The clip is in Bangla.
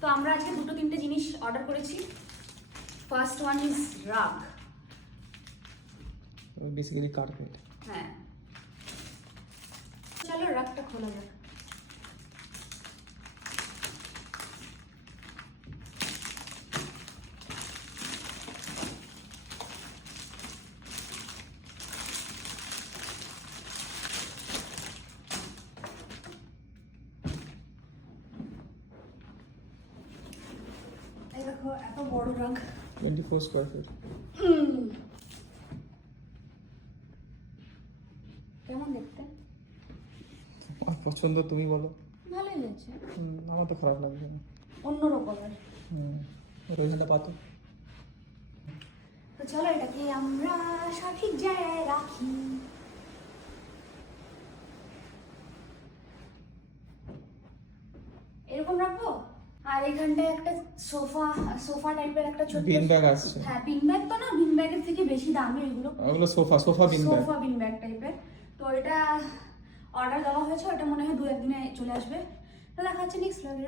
তো আমরা আজকে দুটো তিনটে জিনিস অর্ডার করেছি। ফার্স্ট ওয়ান ইজ রাগ। Basically carpet. হ্যাঁ, চলো রাগটা খোলা যাক। এই দেখো এত বড় রাগ। 24 স্কয়ার ফিট। কেমন দেখতে? আমার পছন্দ, তুমি বলো। ভালোই লাগছে, আমার তো খারাপ লাগছে না। অন্য রকমের। ওইখানটা পাতো। তো চলো এটাকে আমরা সঠিক জায়গায় রাখি। এরকম রাখবো। আর এখানটায় একটা সোফা টাইপের একটা ছোট বিন ব্যাগ আসছে। হ্যাঁ, বিন ব্যাগ তো না, বিন ব্যাগের থেকে বেশি দামি এগুলো। ওগুলো sofa bean bag. Sofa bean bag টাইপের। তো এটা অর্ডার দেওয়া হয়েছে, ওটা মনে হয় 2-1 দিনে চলে আসবে। তো দেখা হচ্ছে নেক্সট ব্লগে।